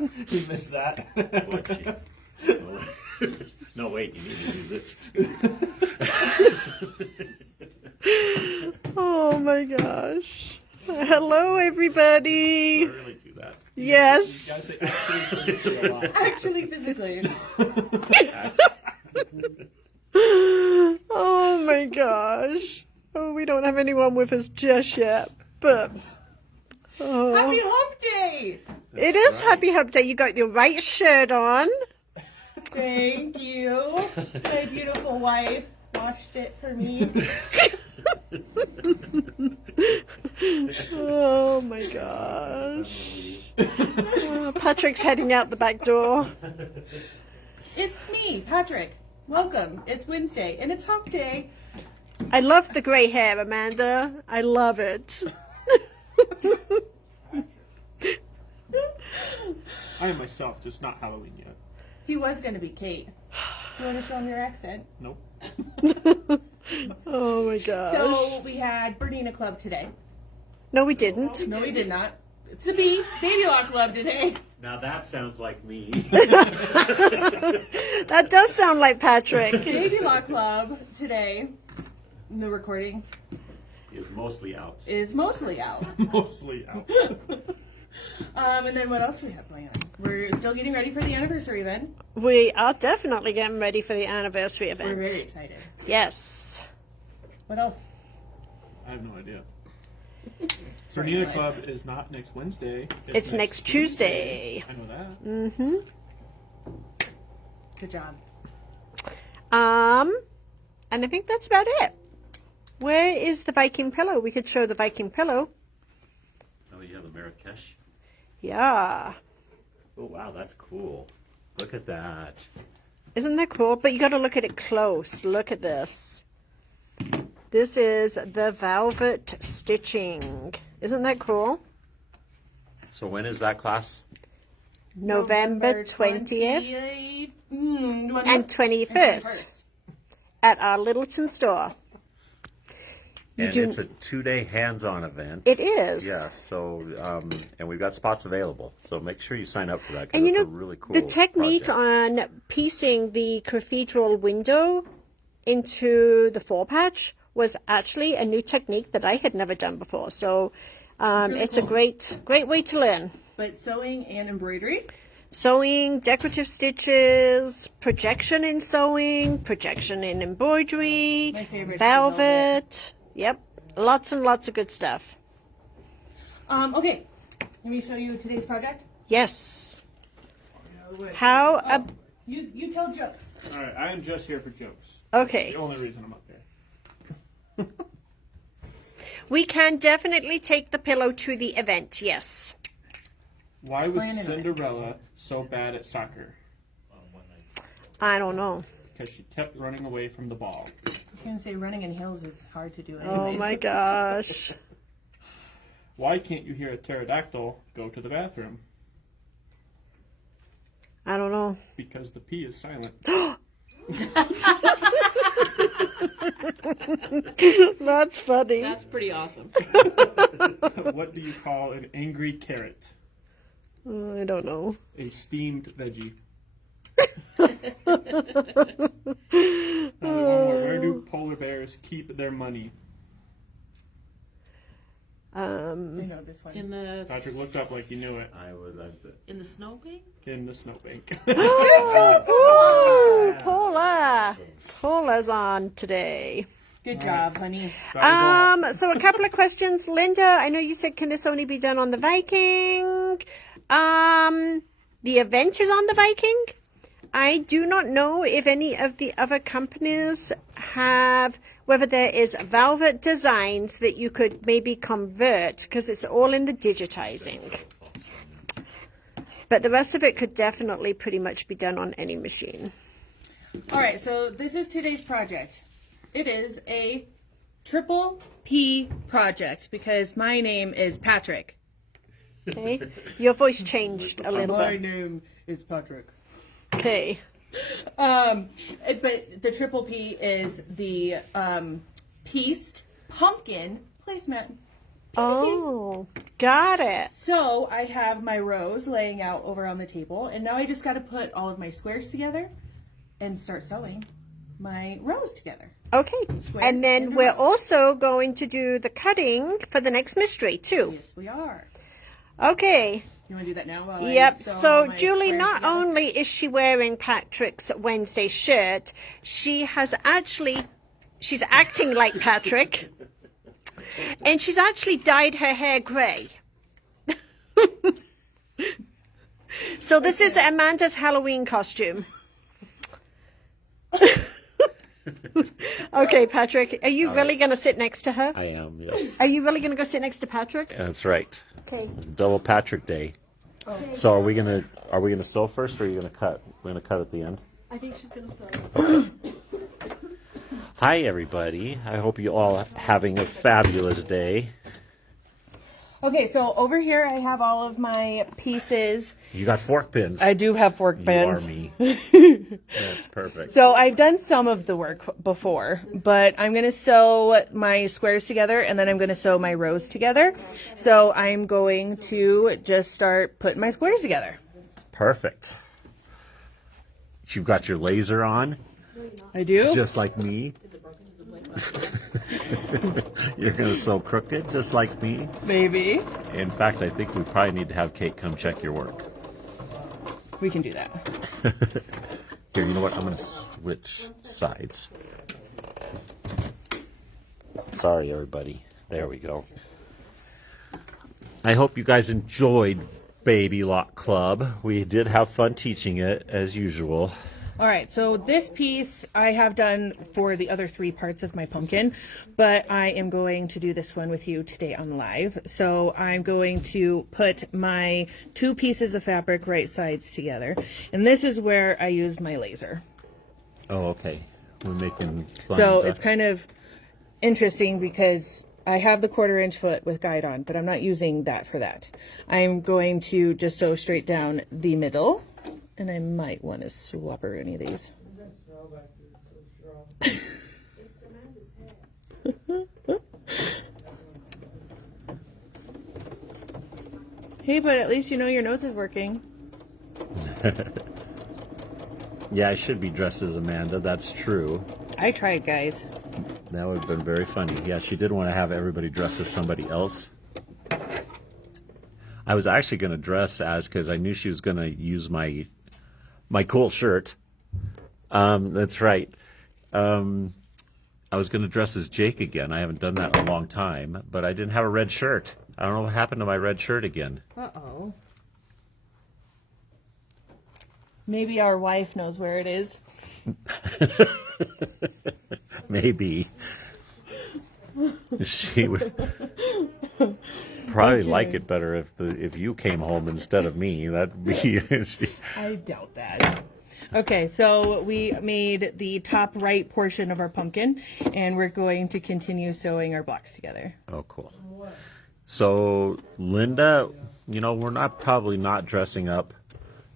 You missed that. What no, wait, you need to do this too. Oh my gosh. Hello, everybody. I really do that. Yes. You gotta say actually physically a lot. Actually, physically. Oh my gosh. Oh, we don't have anyone with us just yet, but oh, Happy Hump Day! it is right. Happy Hump Day. You got your right shirt on. Thank you. My beautiful wife washed it for me. Oh my gosh. Oh, Patrick's heading out the back door. It's me, Patrick. Welcome. It's Wednesday, and it's Hump Day. I love the gray hair, Amanda. I love it. I am myself, just not Halloween yet. He was going to be Kate. You want to show him your accent? Nope. Oh my gosh. So we had Bernina Club today. No, we didn't. No, we did not. It's the Baby Law Club today. Now that sounds like me. That does sound like Patrick. Baby Law Club today. The recording Is mostly out. is mostly out. Mostly out. And then what else do we have going on? We're still getting ready for the anniversary event. We are definitely getting ready for the anniversary We're event. very excited. Yes. What else? I have no idea. Bernina Club is not next Wednesday. It's next Tuesday. I know that. Mm-hmm. Good job. And I think that's about it. Where is the Viking pillow? We could show the Viking pillow. Oh, yeah, the Marrakesh. Yeah. Oh, wow, that's cool. Look at that. Isn't that cool? But you got to look at it close. Look at this. This is the velvet stitching. Isn't that cool? So when is that class? November 20th and 21st 21st. at our Littleton store. You And do- it's a 2-day hands-on event. It is. Yes, so, and we've got spots available. So make sure you sign up for that, because And you it's know, a really cool the technique project. on piecing the cathedral window into the four patch was actually a new technique that I had never done before. So really it's a cool. great way to learn. But sewing and embroidery. Sewing, decorative stitches, projection in sewing, projection in embroidery, My favorite is velvet. Yep, lots and lots of good stuff. Okay. Let me show you today's project. Yes. How? You tell jokes. Alright, I am just here for jokes. Okay. The only reason I'm up there. We can definitely take the pillow to the event. Yes. Why was Plan it. Cinderella so bad at soccer? I don't know. Because she kept running away from the ball. I was going to say running in heels is hard to do Oh anyways. my gosh. Why can't you hear a pterodactyl go to the bathroom? I don't know. Because the P is silent. That's funny. That's pretty awesome. What do you call an angry carrot? I don't know. A steamed veggie. One more. Where do polar bears keep their money? I know this one. Patrick looked up like you knew it. I would like to. In the snowbank? In the snowbank. Oh, Paula. Paula's on today. Good job, honey. That is all. So a couple of questions. Linda, I know you said, can this only be done on the Viking? The event is on the Viking. I do not know if any of the other companies have, whether there is velvet designs that you could maybe convert, because it's all in the digitizing. But the rest of it could definitely pretty much be done on any machine. All right, so this is today's project. It is a triple P project because my name is Patrick. Okay. Your voice changed a little bit. name is Patrick. Okay. But the triple P is the pieced pumpkin placemat. Oh, got it. So I have my rows laying out over on the table, and now I just got to put all of my squares together and start sewing my rows together. Okay. Squares And then and a we're row. also going to do the cutting for the next mystery, too. Yes, we are. Okay. You want to do that now? While I Yep. sew So my Julie, squares not together? only is she wearing Patrick's Wednesday shirt, she's acting like Patrick, and she's actually dyed her hair gray. So this is Amanda's Halloween costume. Okay, Patrick, are you really going to sit next to her? I am, yes. Are you really going to go sit next to Patrick? That's right. Okay. Double Patrick Day. So are we gonna sew first, or are you gonna cut? We're gonna cut at the end. I think she's going to sew. Hi everybody. I hope you all having a fabulous day. Okay, so over here I have all of my pieces. You got fork pins. I do have fork You pins. are me. That's perfect. So I've done some of the work before, but I'm going to sew my squares together and then I'm going to sew my rows together. So I'm going to just start putting my squares together. Perfect. You've got your laser on, I do. just like me. You're gonna sew crooked, just like me. Maybe. In fact, I think we probably need to have Kate come check your work. We can do that. Here, you know what? I'm gonna switch sides. Sorry, everybody. There we go. I hope you guys enjoyed Baby Lock Club. We did have fun teaching it, as usual. All right, so this piece I have done for the other 3 parts of my pumpkin, but I am going to do this one with you today on live. So I'm going to put my 2 pieces of fabric right sides together, and this is where I used my laser. Oh, okay. We're making fun. So it's kind of interesting because I have the 1/4 inch foot with guide on, but I'm not using that for that. I'm going to just sew straight down the middle. And I might want to swapper any of these. Hey, but at least you know your nose is working. Yeah, I should be dressed as Amanda. That's true. I tried, guys. That would have been very funny. Yeah, she did want to have everybody dress as somebody else. I was actually going to dress as, because I knew she was going to use my cool shirt. That's right. I was going to dress as Jake again. I haven't done that in a long time, but I didn't have a red shirt. I don't know what happened to my red shirt again. Uh-oh. Maybe our wife knows where it is. Maybe. She would probably like it better if you came home instead of me. That'd be. I doubt that. Okay, so we made the top right portion of our pumpkin, and we're going to continue sewing our blocks together. Oh, cool. So, Linda, we're probably not dressing up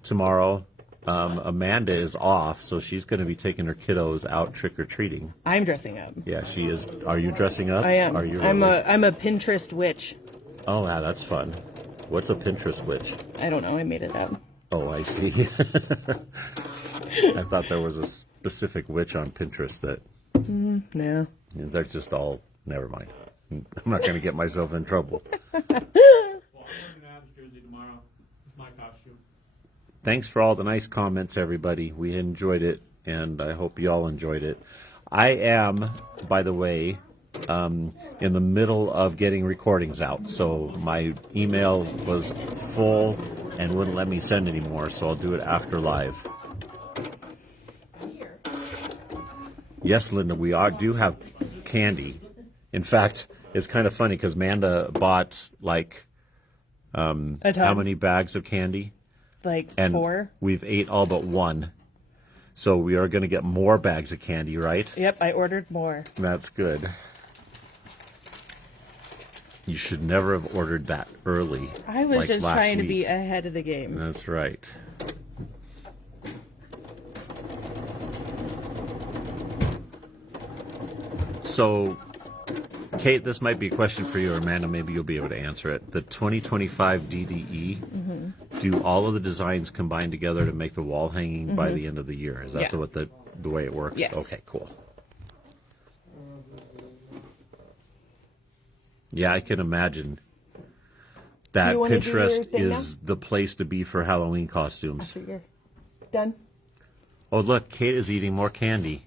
tomorrow. Amanda is off, so she's going to be taking her kiddos out trick-or-treating. I'm dressing up. Yeah, she is. Are you dressing up? I am. Are you I'm really? a Pinterest witch. Oh, yeah, that's fun. What's a Pinterest witch? I don't know. I made it up. Oh, I see. I thought there was a specific witch on Pinterest that No. they're just all. Never mind. I'm not going to get myself in trouble. Well, I'm wearing an Avs jersey tomorrow. It's my costume. Thanks for all the nice comments, everybody. We enjoyed it, and I hope you all enjoyed it. I am, by the way, in the middle of getting recordings out, so my email was full and wouldn't let me send anymore, so I'll do it after live. Yes, Linda, we do have candy. In fact, it's kind of funny because Amanda bought A ton. how many bags of candy? Like And 4. we've ate all but 1. So we are going to get more bags of candy, right? Yep, I ordered more. That's good. You should never have ordered that early. I was like just last trying to week. be ahead of the game. That's right. So Kate, this might be a question for you, or Amanda. Maybe you'll be able to answer it. The 2025 DDE, do all of the designs combine together to make the wall hanging by the end of the year? Is that Yeah. the way it works? Yes. Okay, cool. Yeah, I can imagine that You wanna do your Pinterest thing is the place to be for Halloween costumes. After you're done. Oh, look, Kate is eating more candy.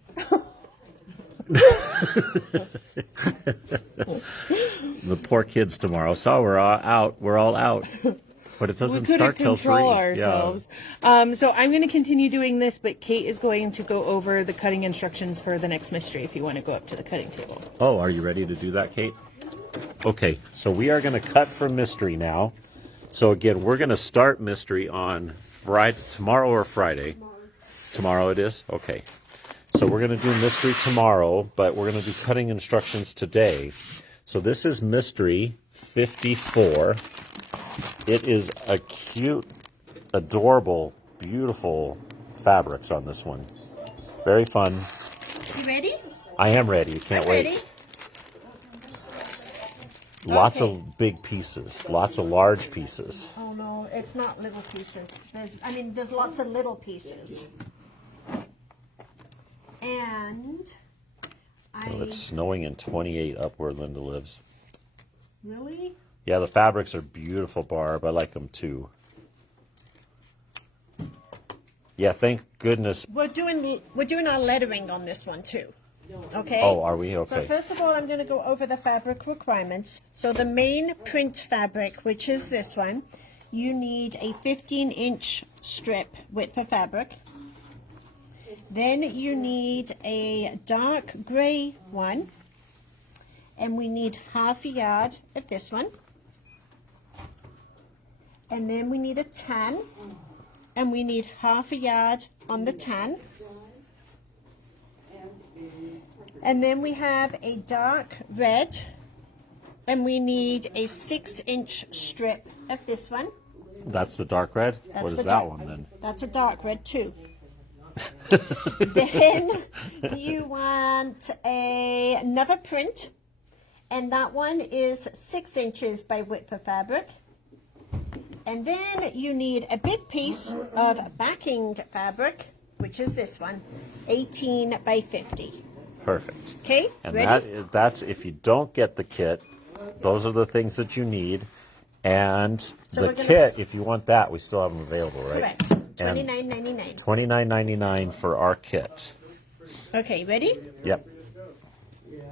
The poor kids tomorrow. So we're all out. We're all out. But it doesn't start till 3. control ourselves. So I'm going to continue doing this, but Kate is going to go over the cutting instructions for the next mystery if you want to go up to the cutting table. Oh, are you ready to do that, Kate? Okay, so we are going to cut for mystery now. So again, we're going to start mystery on Friday, tomorrow or Friday. Tomorrow it is? Okay. So we're going to do mystery tomorrow, but we're going to do cutting instructions today. So this is mystery 54. It is a cute, adorable, beautiful fabrics on this one. Very fun. You ready? I am ready. Can't wait. Ready? Lots Okay. of big pieces. Lots of large pieces. Oh no, it's not little pieces. There's lots of little pieces. And Oh, it's snowing in 28 up where Linda lives. really? Yeah, the fabrics are beautiful, Barb. I like them too. Yeah, thank goodness. We're doing our lettering on this one too. Okay. Oh, are we? So Okay. first of all, I'm going to go over the fabric requirements. So the main print fabric, which is this one, you need a 15-inch strip width of fabric. Then you need a dark gray one, and we need half a yard of this one. And then we need a tan, and we need half a yard on the tan. And then we have a dark red, and we need a 6-inch strip of this one. That's the dark red? That's What is the that dark- one then? That's a dark red too. Then you want another print, and that one is 6 inches by width of fabric. And then you need a big piece of backing fabric, which is this one, 18 by 50. Perfect. Okay, And ready? that's if you don't get the kit, those are the things that you need. And So the we're gonna kit, if you want that, we still have them available, right? Correct. And $29.99. $29.99 for our kit. Okay, ready? Yep. You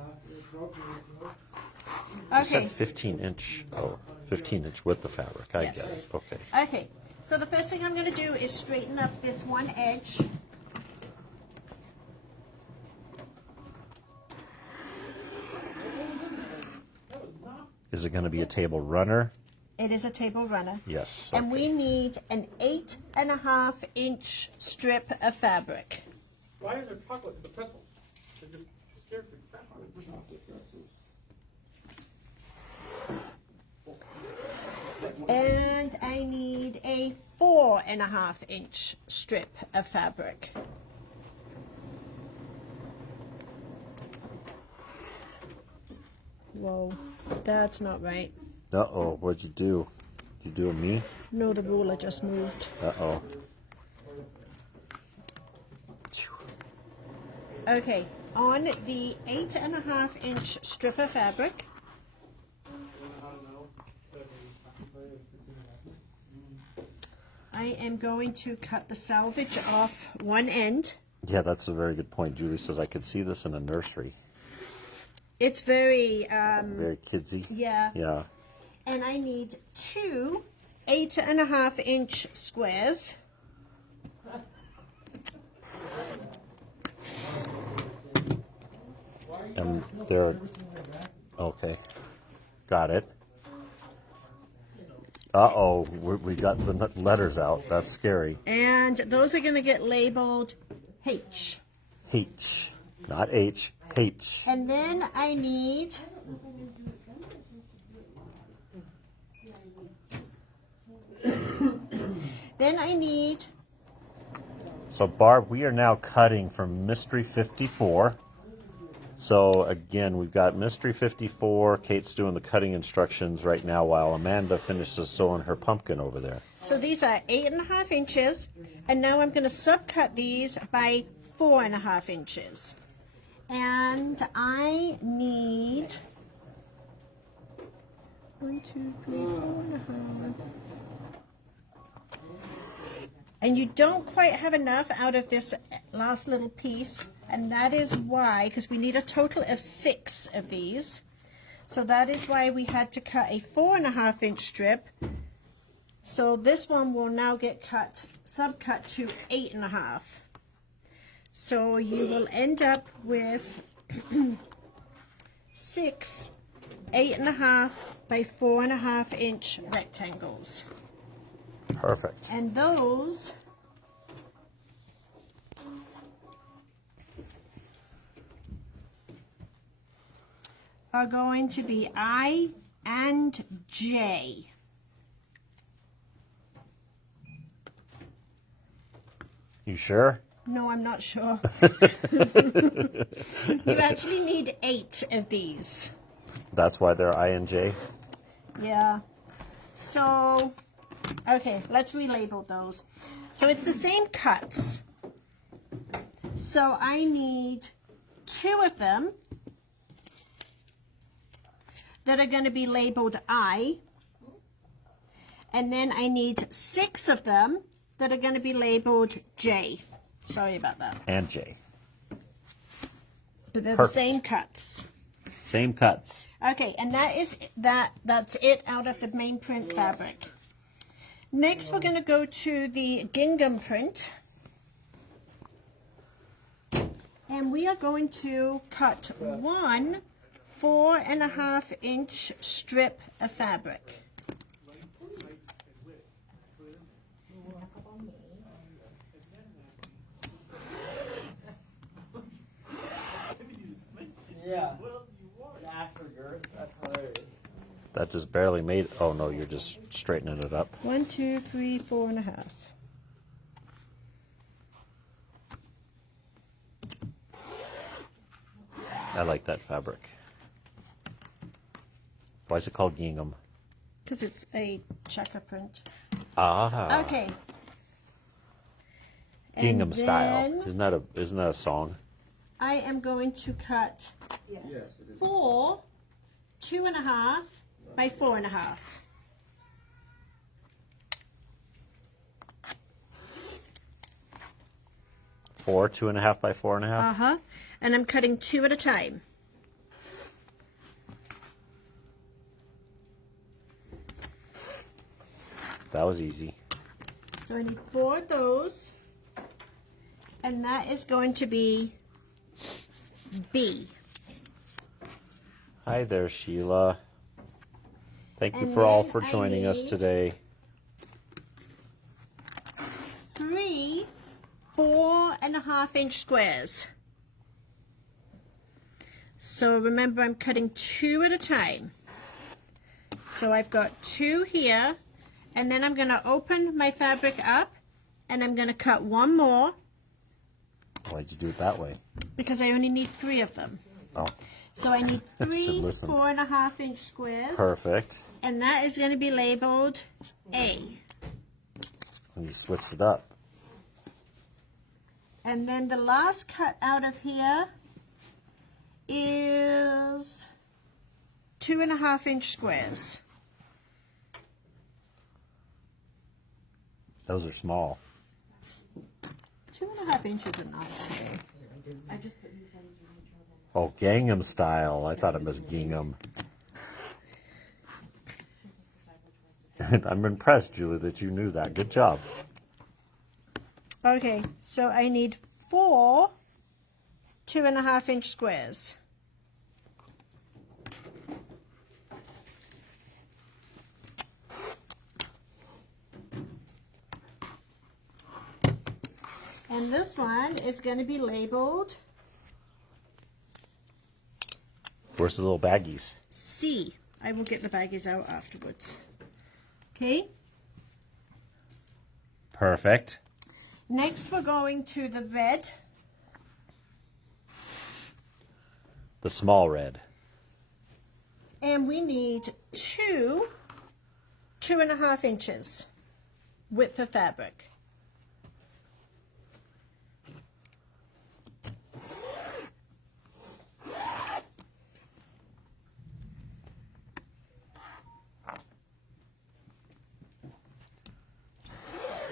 Okay. said 15-inch. Oh, 15-inch width of fabric. I get Yes. it. Okay. Okay, so the first thing I'm going to do is straighten up this one edge. Is it going to be a table runner? It is a table runner. Yes. And okay. we need an 8.5-inch strip of fabric. Why is there chocolate in the pretzels? They just scared the crap out of me. And I need a 4.5-inch strip of fabric. Whoa, that's not right. Uh-oh, what'd you do? Did you do a me? No, the ruler just moved. Uh-oh. Okay, on the 8.5-inch strip of fabric, I am going to cut the selvage off one end. Yeah, that's a very good point. Julie says I could see this in a nursery. It's very, Very kidsy. yeah, Yeah. and I need two 8.5-inch squares. And they're okay. Got it. Uh-oh, we got the letters out. That's scary. And those are going to get labeled H. H, not H. H. And then I need So Barb, we are now cutting from Mystery 54. So again, we've got Mystery 54. Kate's doing the cutting instructions right now while Amanda finishes sewing her pumpkin over there. So these are 8.5 inches, and now I'm going to subcut these by 4.5 inches. And I need 1, 2, 3, 4.5. And you don't quite have enough out of this last little piece, and that is why, because we need a total of 6 of these. So that is why we had to cut a 4.5 inch strip. So this one will now get cut, subcut to 8.5. So you will end up with 6 8.5 by 4.5 inch rectangles. Perfect. And those are going to be I and J. You sure? No, I'm not sure. You actually need 8 of these. That's why they're I and J. Yeah. So, okay, let's relabel those. So it's the same cuts. So I need 2 of them that are going to be labeled I. And then I need 6 of them that are going to be labeled J. Sorry about that. And J. But they're Perfect. the same cuts. Same cuts. Okay, and that's it out of the main print fabric. Next, we're going to go to the gingham print. And we are going to cut 1 4.5 inch strip of fabric. Yeah. Ask for girth. That's hilarious. That just barely made. Oh no, you're just straightening it up. 1, 2, 3, 4.5. I like that fabric. Why is it called gingham? Because it's a checker print. Ah. Okay. Gingham And style. then Isn't that a song? I am going to cut 4 2.5 by 4.5. Four, 2.5 by 4.5. Uh-huh. And I'm cutting 2 at a time. That was easy. So I need 4 of those. And that is going to be B. Hi there, Sheila. Thank you And for all then for I joining us need- today. 3 4.5 inch squares. So remember, I'm cutting 2 at a time. So I've got 2 here, and then I'm going to open my fabric up, and I'm going to cut 1 more Why'd you do it that way? because I only need 3 of them. Oh, So I need 3 listen. 4.5 inch squares, perfect. and that is going to be labeled A. And you switched it up. And then the last cut out of here is 2.5 inch squares. Those are small. 2.5 inches are nice. Oh, gingham style. I thought it was gingham. And I'm impressed, Julie, that you knew that. Good job. Okay, so I need 4 2.5 inch squares. And this one is going to be labeled Where's the little baggies? C. I will get the baggies out afterwards. Okay, Perfect. next we're going to the red. The small red. And we need 2.5 inches width of fabric.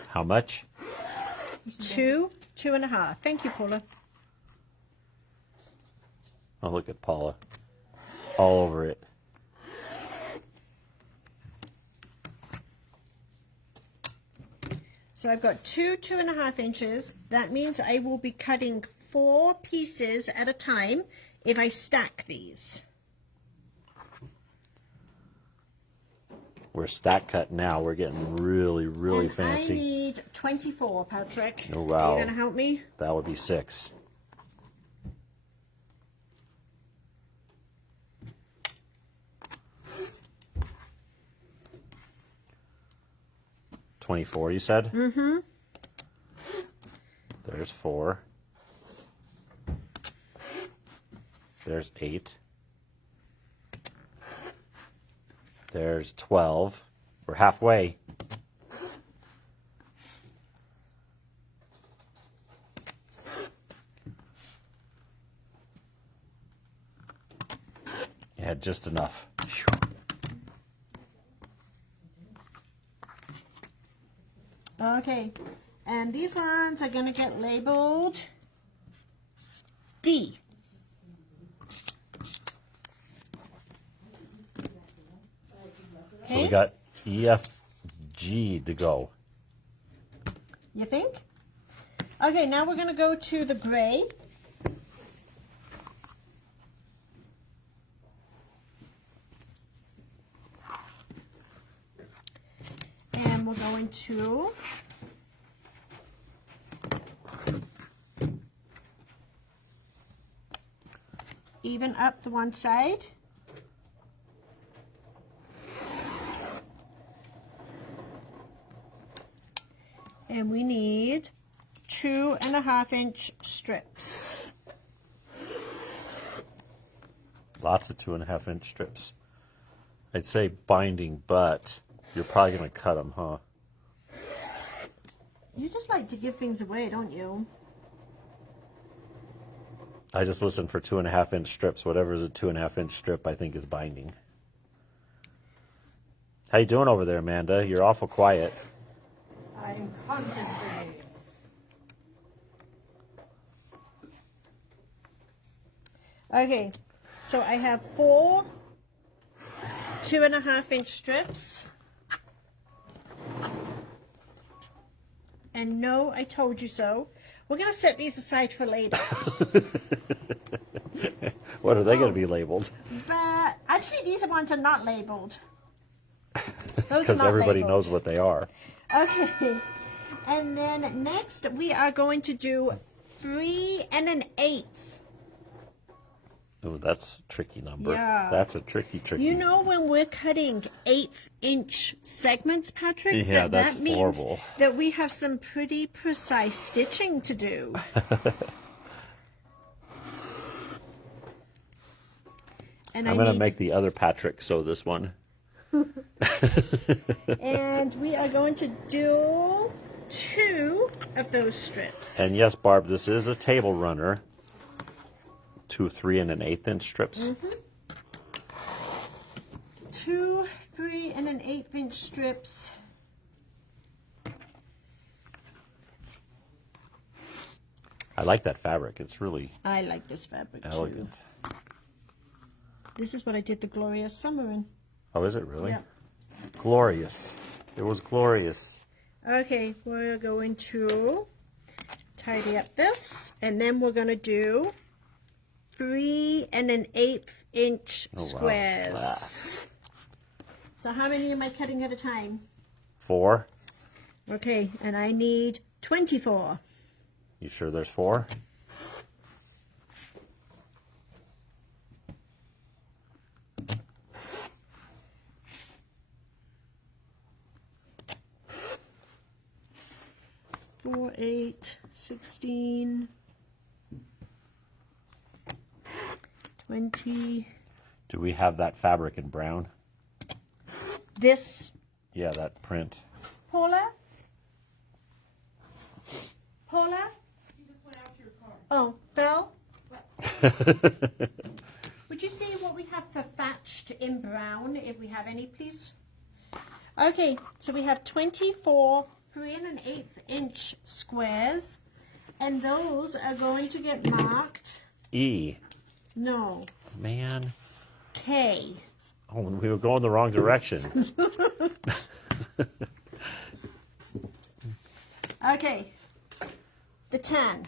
How much? 2.5. Thank you, Paula. Oh, look at Paula. All over it. So I've got 2.5 inches. That means I will be cutting 4 pieces at a time if I stack these. We're stack cut now. We're getting really, really And fancy. I need 24, Patrick. Oh, Are wow. you going to help me? That would be 6. $24, you said? Mm-hmm. There's 4. There's 8. There's 12. We're halfway. You had just enough. Phew. Okay. And these ones are going to get labeled D. So we Okay. got E, F, G to go. You think? Okay, now we're going to go to the gray. And we're going to even up the one side. And we need 2.5-inch strips. Lots of 2.5-inch strips. I'd say binding, but you're probably going to cut them, huh? You just like to give things away, don't you? I just listen for 2.5-inch strips. Whatever is a 2.5-inch strip, I think is binding. How you doing over there, Amanda? You're awful quiet. I'm concentrating. Okay, so I have 4 2.5-inch strips. And no, I told you so. We're going to set these aside for later. What are they going to be labeled? But actually, these ones are not labeled. Those are Because not everybody labeled. knows what they are. Okay. And then next, we are going to do 3 1/8. Oh, that's a tricky number. Yeah. That's a tricky. You know, when we're cutting 1/8-inch segments, Patrick, Yeah, that that's means horrible. that we have some pretty precise stitching to do. And I'm going to make the other Patrick sew this one. And we are going to do 2 of those strips. And yes, Barb, this is a table runner. 2 3 1/8-inch strips. 2 3 1/8-inch strips. I like that fabric. It's really I like this fabric elegant. too. This is what I did the Glorious Summer in. Oh, is it really? Yeah. Glorious. It was glorious. Okay, we're going to tidy up this, and then we're going to do 3 1/8-inch Oh, wow. squares. So how many am I cutting at a time? 4. Okay, and I need 24. You sure there's 4? Four, 8, 16, 20. Do we have that fabric in brown? This, Yeah, that print. Paula? Paula? Oh, Belle? Would you see what we have for thatched in brown, if we have any, please? Okay, so we have 24 3 1/8" squares, and those are going to get marked, E. no, Man. K. Oh, we were going the wrong direction. Okay, the tan.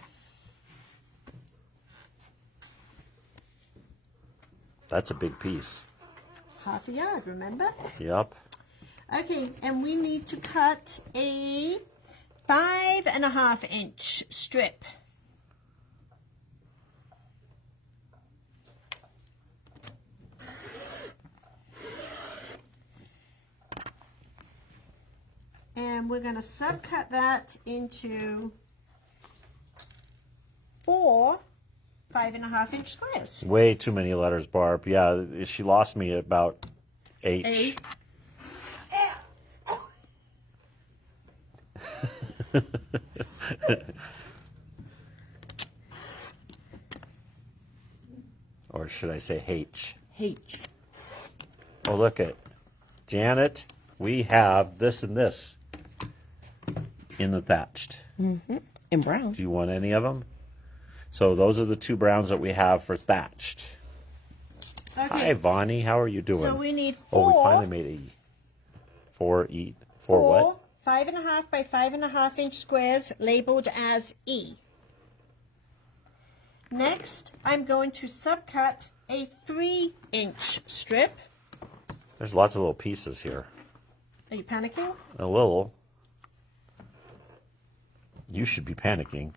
That's a big piece. Half a yard, remember? Yep. Okay, and we need to cut a 5 1/2" strip. And we're going to subcut that into 4 5 1/2" squares. Way too many letters, Barb. Yeah, she lost me at about H. A. Or should I say H? H. Oh, look at Janet. We have this and this in the thatched. In brown. Do you want any of them? So those are the two browns that we have for thatched. Hi, Okay, Vonnie. How are you doing? so we need Oh, we 4. finally made a 4 what? 5 1/2 by 5 1/2" squares labeled as E. Next, I'm going to subcut a 3" strip. There's lots of little pieces here. Are you panicking? A little. You should be panicking.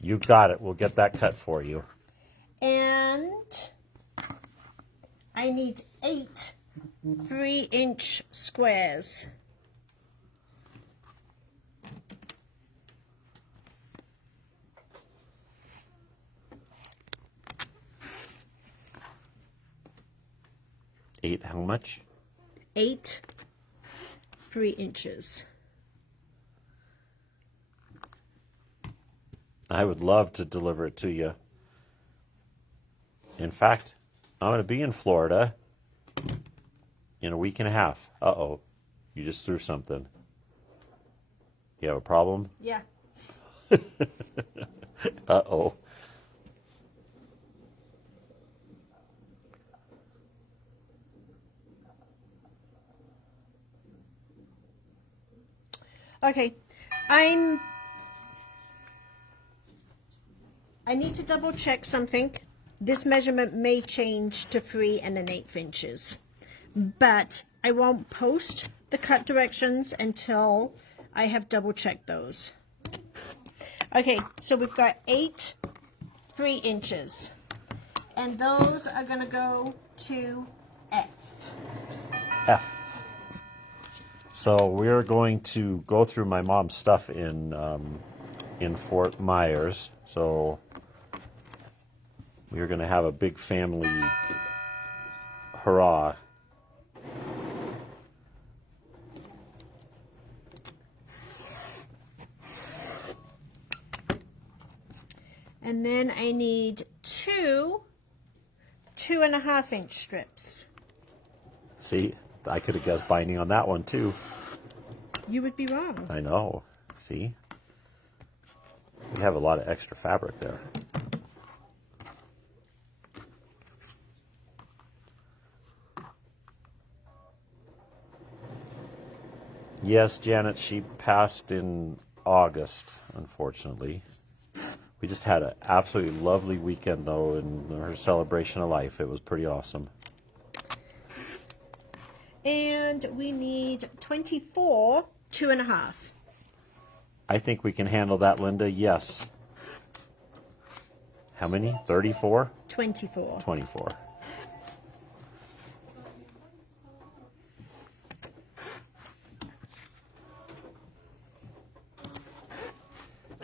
You got it. We'll get that cut for you. And I need 8 3" squares. Eight, how much? 8 3". I would love to deliver it to you. In fact, I'm going to be in Florida in a week and a half. Uh-oh. You just threw something. You have a problem? Yeah. Uh-oh. Okay. I need to double check something. This measurement may change to 3 1/8 inches, but I won't post the cut directions until I have double checked those. Okay, so we've got 8 3 inches, and those are going to go to F. F. So we're going to go through my mom's stuff in Fort Myers. So we're going to have a big family hurrah. And then I need 2 2 1/2" strips. See, I could have guessed binding on that one too. You would be wrong. I know. See? We have a lot of extra fabric there. Yes, Janet, she passed in August, unfortunately. We just had an absolutely lovely weekend, though, in her celebration of life. It was pretty awesome. And we need 24 2 1/2. I think we can handle that, Linda. Yes. How many? 34? 24. 24.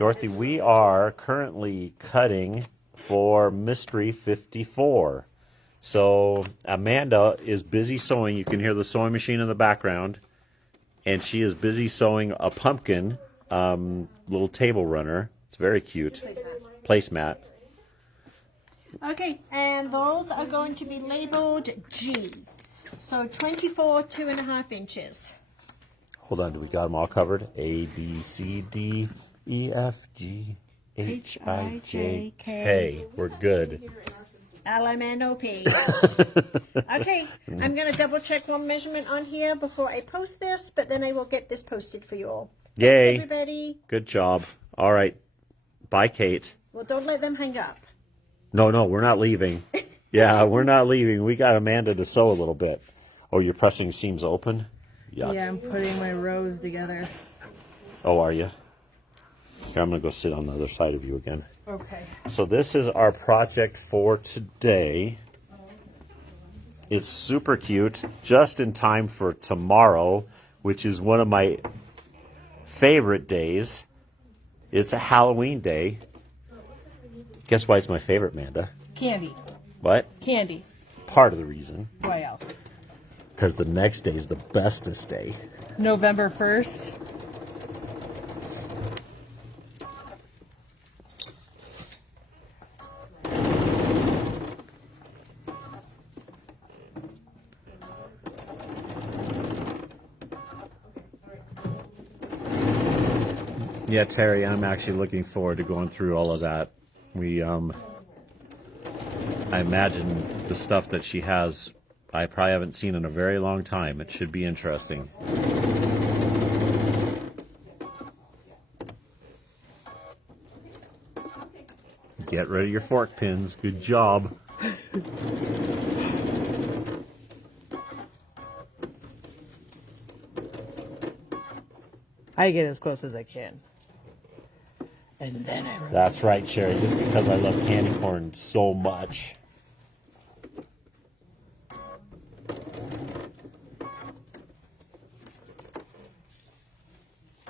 Dorothy, we are currently cutting for Mystery 54. So Amanda is busy sewing. You can hear the sewing machine in the background. And she is busy sewing a pumpkin little table runner. It's very cute. Placemat. Okay, and those are going to be labeled G. So 24 2.5 inches. Hold on, do we got them all covered? A, B, C, D, E, F, G, H, I, J, K. We're good. LMNOP. Okay, I'm going to double check one measurement on here before I post this, but then I will get this posted for you all. Yay. Thanks, everybody. Good job. All right. Bye, Kate. Well, don't let them hang up. No, we're not leaving. Yeah, we're not leaving. We got Amanda to sew a little bit. Oh, you're pressing seams open? Yuck. Yeah, I'm putting my rows together. Oh, are you? Here, I'm going to go sit on the other side of you again. Okay. So this is our project for today. It's super cute, just in time for tomorrow, which is one of my favorite days. It's a Halloween day. Guess why it's my favorite, Amanda? Candy. What? Candy. Part of the reason. Why else? Because the next day is the bestest day. November 1st. Yeah, Terry, I'm actually looking forward to going through all of that. I imagine the stuff that she has, I probably haven't seen in a very long time. It should be interesting. Get rid of your fork pins. Good job. I get as close as I can. And then I remember. That's right, Sherry. Just because I love candy corn so much.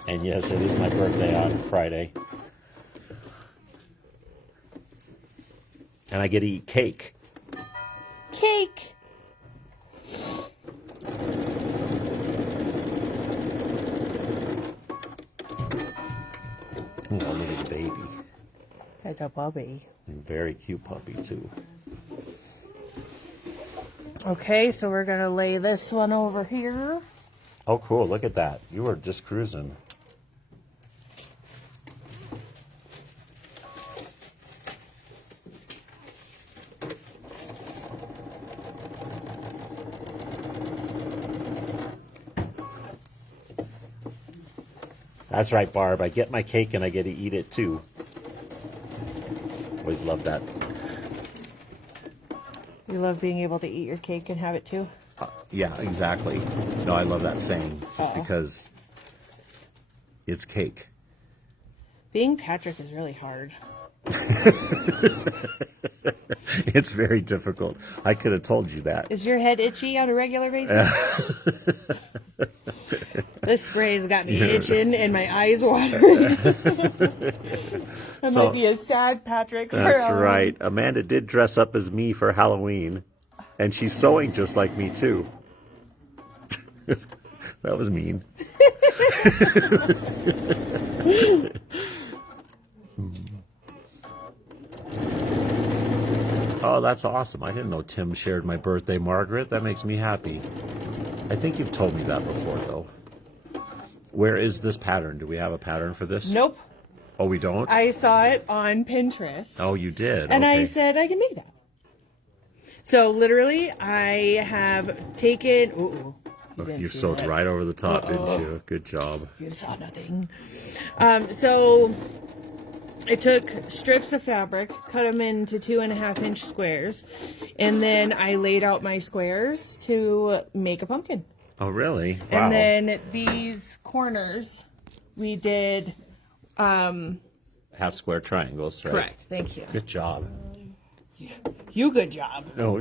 And yes, it is my birthday on Friday. And I get to eat cake. Cake! Oh, look at the baby. Like a puppy. Very cute puppy, too. Okay, so we're gonna lay this one over here. Oh, cool. Look at that. You were just cruising. That's right, Barb. I get my cake and I get to eat it too. Always love that. You love being able to eat your cake and have it too? Yeah, exactly. No, I love that saying just because it's cake. Being Patrick is really hard. It's very difficult. I could have told you that. Is your head itchy on a regular basis? This spray's got me itching and my eyes watering. That might be a sad Patrick. That's right. Amanda did dress up as me for Halloween, and she's sewing just like me too. That was mean. Oh, that's awesome. I didn't know Tim shared my birthday, Margaret. That makes me happy. I think you've told me that before, though. Where is this pattern? Do we have a pattern for this? Nope. Oh, we don't? I saw it on Pinterest. Oh, you did? And okay. I said, I can make that. So literally, I have taken... Ooh, You sewed right over the top, didn't you? Good job. You saw nothing. So I took strips of fabric, cut them into 2.5-inch squares, and then I laid out my squares to make a pumpkin. Oh, really? Wow. And then these corners, we did... half square triangles, right? Correct. Thank you. Good job. You good job. No.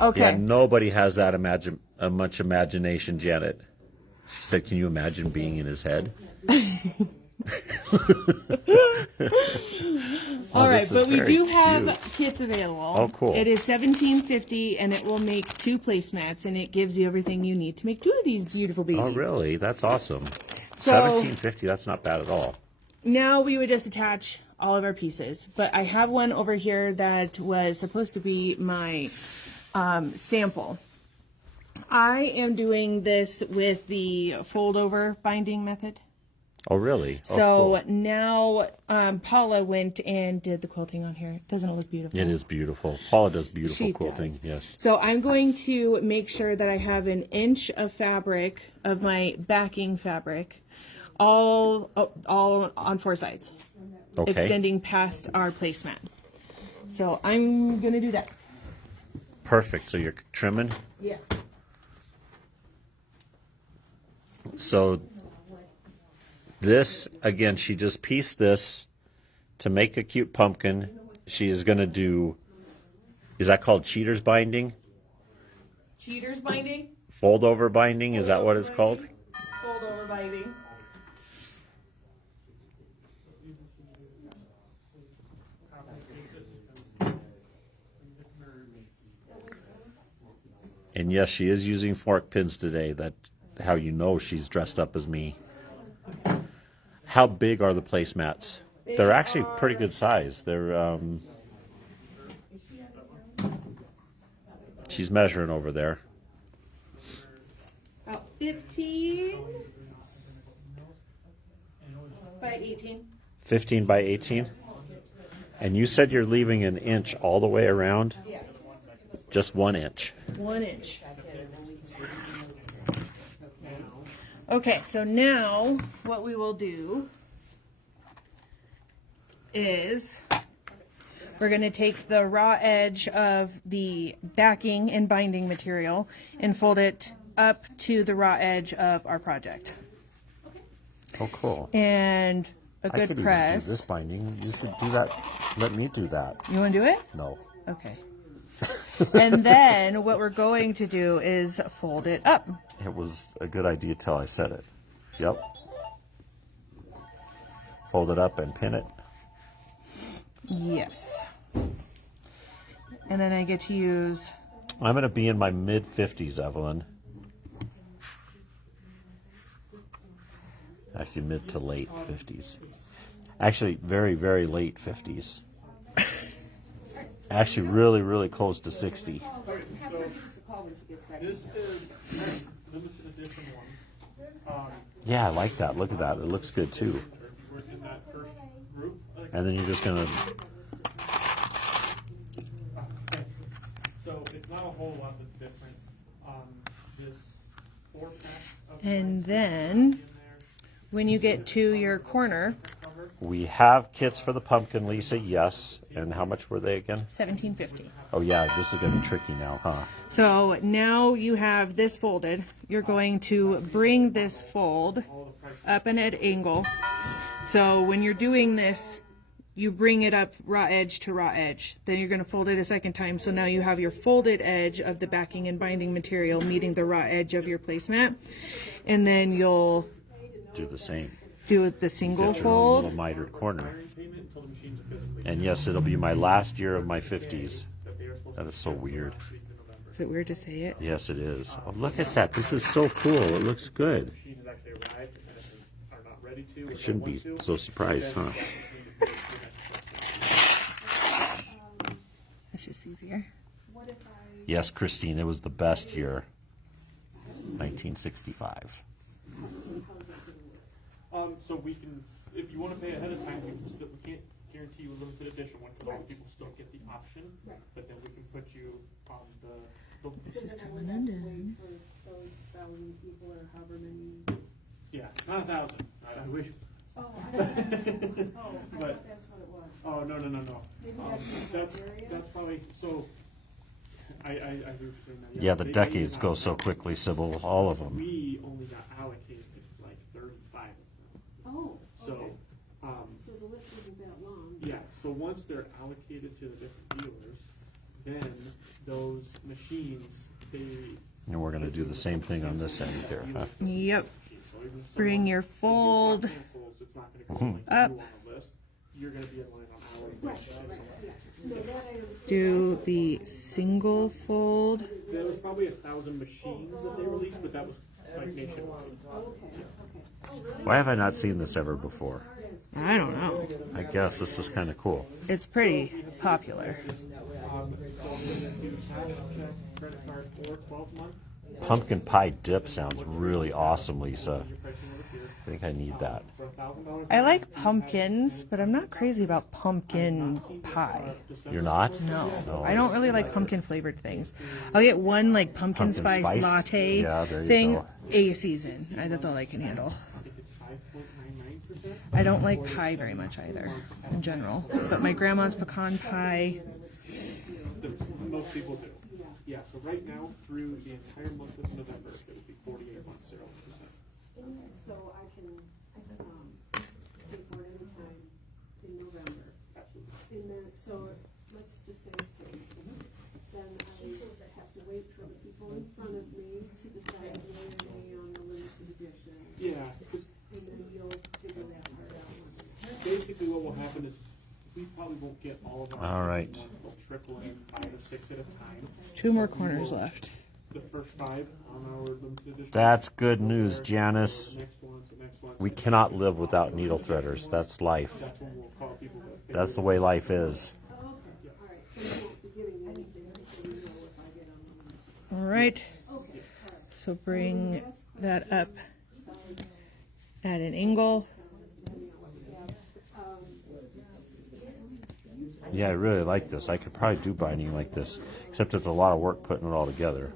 Okay. Yeah, nobody has that much imagination, Janet. She said, can you imagine being in his head? All right, this is but we very do have cute. kits available. Oh, cool. It is $17.50, and it will make 2 placemats, and it gives you everything you need to make 2 of these beautiful babies. Oh, really? That's awesome. So- $17.50. That's not bad at all. Now we would just attach all of our pieces, but I have one over here that was supposed to be my sample. I am doing this with the fold over binding method. Oh, really? Oh, So cool. now Paula went and did the quilting on here. Doesn't it look beautiful? It is beautiful. Paula does beautiful She quilting. does. Yes. So I'm going to make sure that I have an inch of fabric, of my backing fabric, all on 4 sides, Okay. extending past our placemat. So I'm going to do that. Perfect. So you're trimming. Yeah. So this, again, she just pieced this to make a cute pumpkin. She is going to do, is that called cheaters binding? Cheaters binding, Fold over binding? Is that what it's called? fold over binding. And yes, she is using fork pins today. That's how you know she's dressed up as me. How big are the placemats? They're actually pretty good size. They're she's measuring over there. About 15 by 18. 15 by 18. And you said you're leaving an inch all the way around? Yeah. Just 1 inch. 1 inch. Okay, so now what we will do is we're going to take the raw edge of the backing and binding material and fold it up to the raw edge of our project. Oh, cool. And a I good could press. even do this binding. You should do that. Let me do that. You want to do it? No. Okay. And then what we're going to do is fold it up. It was a good idea till I said it. Yep. Fold it up and pin it. Yes. And then I get to use, I'm going to be in my mid 50s, Evelyn. Actually, mid to late 50s. Actually, very, very late 50s. Actually, really, really close to 60. This is limited edition one. Yeah, I like that. Look at that. It looks good too. We're in that first group. And then you're just going to. So it's not a whole lot that's different. This 4-pack of and rice then in there. when you get to your corner, We have kits for the pumpkin, Lisa. Yes. And how much were they again? $17.50. Oh, yeah. This is going to be tricky now, huh? So now you have this folded. You're going to bring this fold up at an angle. So when you're doing this, you bring it up raw edge to raw edge. Then you're going to fold it a second time. So now you have your folded edge of the backing and binding material meeting the raw edge of your placemat. And then you'll Do the same. do the single Get your own little fold. mitered corner. Payment until the machines are physically And yes, it'll be my last year of my 50s. That is so weird. Is it weird to say it? Yes, it is. Oh, look at that. This is so cool. It looks good. machine has actually arrived and if they are not ready to. I shouldn't be so surprised, huh? That's just easier. Yes, Christine, it was the best year. 1965. So we can, if you want to pay ahead of time, we can't guarantee you a limited edition one because all people still get the option. But then we can put you on the Those 1,000 people or however many. yeah, not 1,000. I wish. Oh, I But- thought that's what it was. Oh no. Maybe that's in Bulgaria? That's probably so. I hear what you're saying now. Yeah, the they decades have go so quickly, Sybil. All of them. We only got allocated like 35 of them. Oh, So, okay. So the list isn't that long. yeah. So once they're allocated to the different dealers, then those machines they. And we're going to do the same thing on this end here, huh? Yep. So So even if Bring someone- your if it's not fold canceled, it's not gonna go like up. you on the list. You're gonna be in line on hourly basis. No, that I understand. do the single fold. There was probably 1,000 machines that they released, but that was like nationwide. Why have I not seen this ever before? I don't know. I guess this is kind of cool. It's pretty popular. Do cash, check, credit card, or 12 month. Pumpkin pie dip sounds really awesome, Lisa. Your pricing over here. I think I need that. For $1,000. I like pumpkins, but I'm not crazy about pumpkin pie. You're not? No, I don't really like pumpkin flavored things. I'll get one like pumpkin spice spice? latte Yeah, there you thing go. a season. That's all I can handle. I think it's 5.99%. I don't like pie very much either, in general. But my grandma's pecan pie. Most people do. Yeah, so right now, through the entire month of November, it would be 48.01%. So I can, pay for it anytime in November. Absolutely. And then, so let's just say it's paid. Then I have to wait for the people in front of me to decide whether they on the limited edition. Yeah, 'cause And then you'll figure that part out. basically what will happen is we probably won't get all of our. All right. We'll trickle in 5 or 6 at a time. 2 more corners left. The first 5 on our limited edition. That's good news, Janice. The next ones, the next ones. We cannot live without needle threaders. That's life. That's when we'll call people that. That's the way life is. Oh, okay, all right, so you won't be giving me anything until you know if I get on the list. All right. So bring that up at an angle. Yeah, I really like this. I could probably do binding like this, except it's a lot of work putting it all together.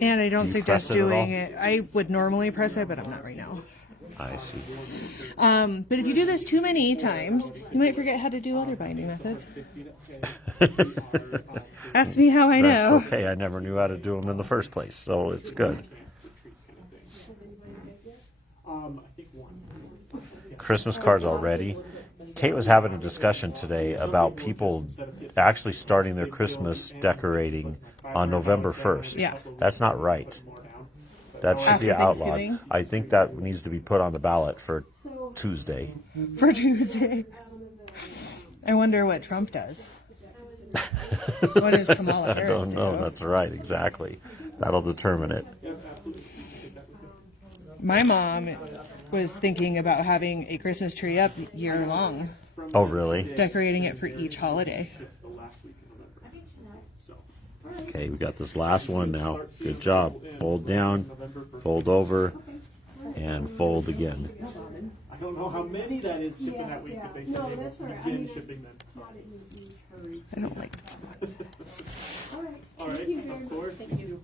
And I don't Do you suggest press it at all? doing it. I would normally press it, but I'm not right now. I see. But if you do this too many times, you might forget how to do other binding methods. Ask me how I That's know. okay. I never knew how to do them in the first place, so it's good. I think one. Christmas cards already. Kate was having a discussion today about people actually starting their Christmas decorating on November 1st. Yeah. That's not right. That should be After outlawed. Thanksgiving? I think that needs to be put on the ballot for Tuesday. For Tuesday. I wonder what Trump does. What does Kamala I Harris don't know. do? That's right. Exactly. That'll determine it. My mom was thinking about having a Christmas tree up year long, Oh, really? decorating it for each holiday. The last week of November. So. Okay, we got this last one now. Good job. Fold down, fold over, and fold again. I don't know how many that is shipping that week, but they said they will begin shipping them. So. I don't like All right, of course. Thank you.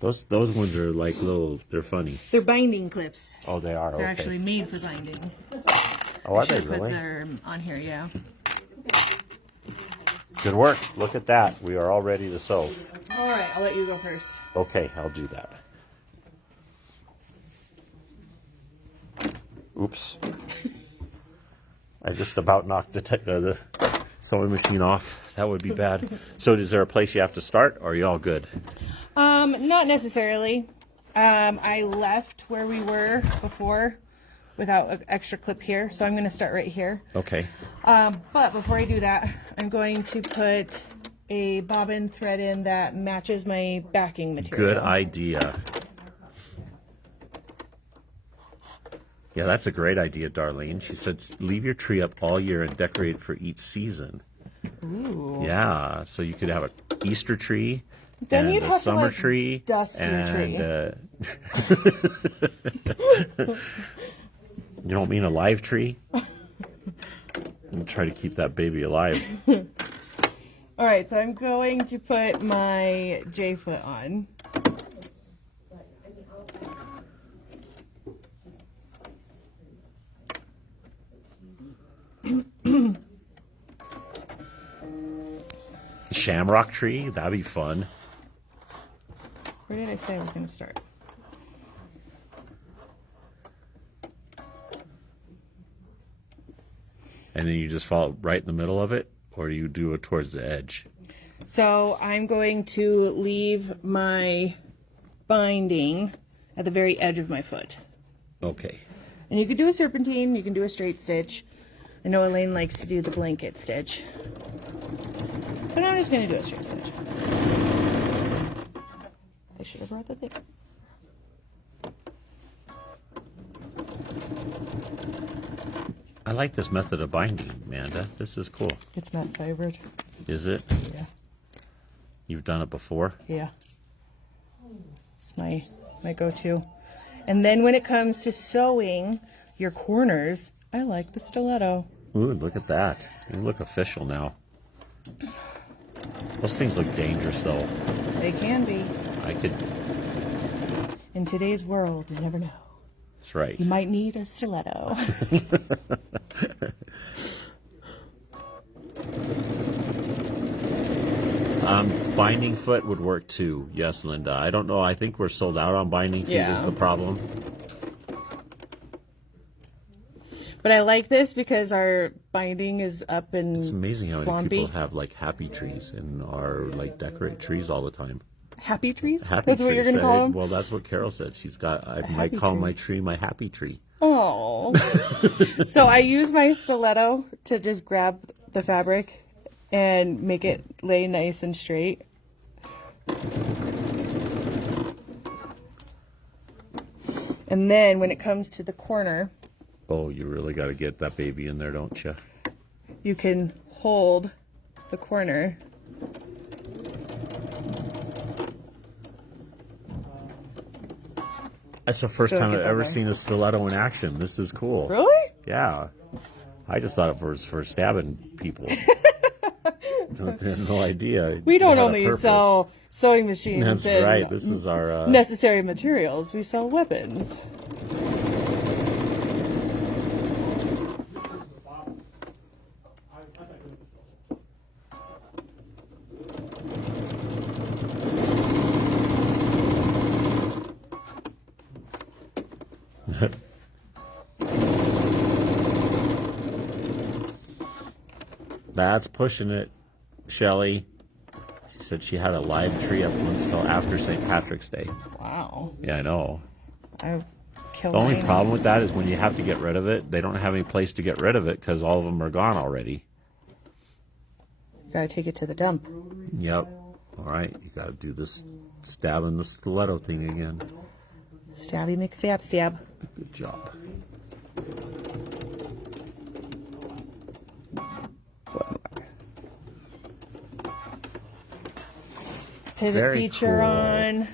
Those ones are like little. They're funny. They're binding clips. Oh, they are. They're Okay. actually made for binding. Oh, are they Should put really? them on here, yeah. Good work. Look at that. We are all ready to sew. All right, I'll let you go first. Okay, I'll do that. Oops. I just about knocked the sewing machine off. That would be bad. So is there a place you have to start, or are you all good? Not necessarily. I left where we were before without an extra clip here, so I'm going to start right here. Okay. But before I do that, I'm going to put a bobbin thread in that matches my backing material. Good idea. Yeah, that's a great idea, Darlene. She said leave your tree up all year and decorate for each season. Ooh. Yeah, so you could have an Easter tree, Then and you'd a have to, summer like, tree, dust your and tree. you don't mean a live tree? And try to keep that baby alive. All right, so I'm going to put my J-foot on. Shamrock tree, that'd be fun. Where did I say I was going to start? And then you just fall right in the middle of it, or you do it towards the edge. So I'm going to leave my binding at the very edge of my foot. Okay. And you can do a serpentine, you can do a straight stitch. I know Elaine likes to do the blanket stitch. But I'm just going to do a straight stitch. I should have brought the thing. I like this method of binding, Amanda. This is cool. It's not fibered. Is it? Yeah. You've done it before? Yeah. It's my go-to. And then when it comes to sewing your corners, I like the stiletto. Ooh, look at that. You look official now. Those things look dangerous, though. They can be. I could... In today's world, you never know. That's right. You might need a stiletto. Binding foot would work too. Yes, Linda. I don't know. I think we're sold out on binding feet is Yeah. the problem. But I like this because our binding is up in It's amazing how many Flambee. people have like happy trees and are like decorate trees all the time. Happy trees? Happy That's trees. what you're going to call them? Well, that's what Carol said. She's got. I might happy call tree. my tree my happy tree. Oh. So I use my stiletto to just grab the fabric and make it lay nice and straight. And then when it comes to the corner, Oh, you really got to get that baby in there, don't you? you can hold the corner. That's the first So it time I've gets on ever there. seen a stiletto in action. This is cool. Really? Yeah. I just thought it was for stabbing people. No idea. We don't It had a only purpose. sell sewing machines That's and right. This is our. necessary materials. We sell weapons. That's pushing it, Shelley. She said she had a live tree up once till after St. Patrick's Day. Wow. Yeah, I know. I killed The only mine. problem with that is when you have to get rid of it, they don't have any place to get rid of it because all of them are gone already. Gotta take it to the dump. Yep. All right, you got to do this stabbing the stiletto thing again. Stabby McStab stab. Good job. Pivot Very feature cool. on.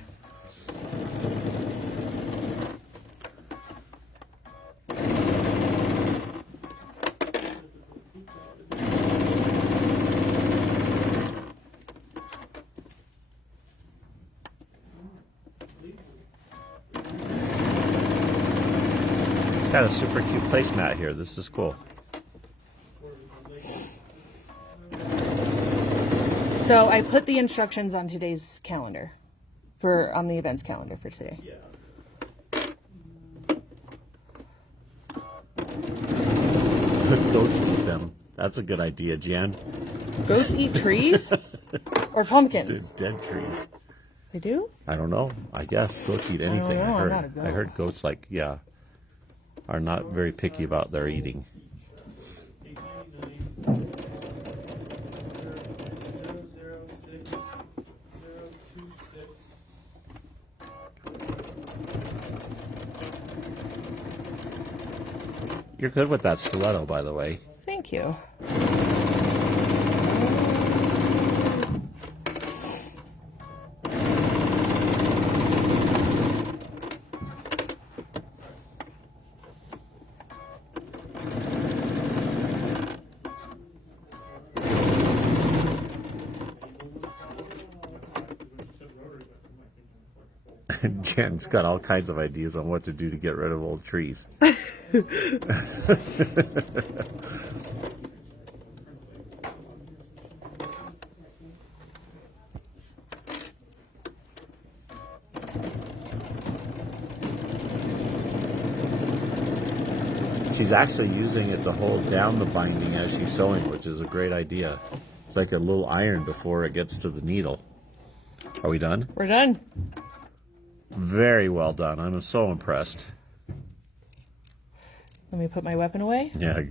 Got a super cute placemat here. This is cool. So I put the instructions on today's calendar, on the events calendar for today. Goats eat them. That's a good idea, Jen. Goats eat trees or pumpkins? Dead trees. They do? I don't know. I guess goats eat anything. know. I I'm heard. not a goat. I heard goats are not very picky about their eating. You're good with that stiletto, by the way. Thank you. Jen's got all kinds of ideas on what to do to get rid of old trees. She's actually using it to hold down the binding as she's sewing, which is a great idea. It's like a little iron before it gets to the needle. Are we done? We're done. Very well done. I'm so impressed. Let me put my weapon away. Yeah.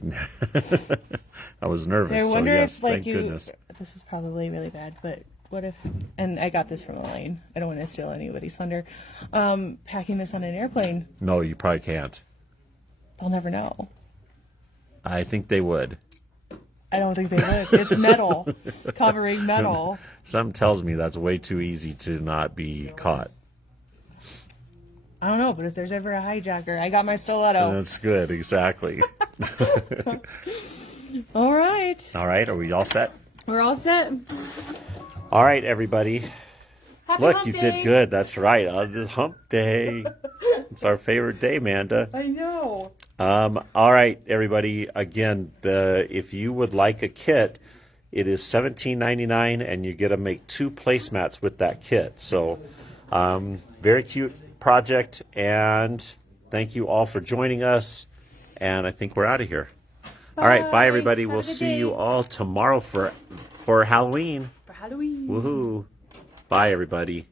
I was nervous. I So wonder yes, if, like, thank you. goodness. This is probably really bad, but what if? And I got this from Elaine. I don't want to steal anybody's thunder. Packing this on an airplane, No, you probably can't. they'll never know. I think they would. I don't think they would. It's metal, covering metal. Something tells me that's way too easy to not be caught. I don't know, but if there's ever a hijacker, I got my stiletto. That's good, exactly. All right, All right, are we all set? we're all set. All right, everybody. Happy Look, hump you day. did good. That's right. It's hump day. It's our favorite day, Amanda. I know. All right, everybody. Again, if you would like a kit, it is $17.99, and you get to make 2 placemats with that kit. So, very cute project, and thank you all for joining us. And I think we're out of here. All right, bye, everybody. Have a We'll good see day. you all tomorrow for Halloween. For Halloween. Woohoo! Bye, everybody.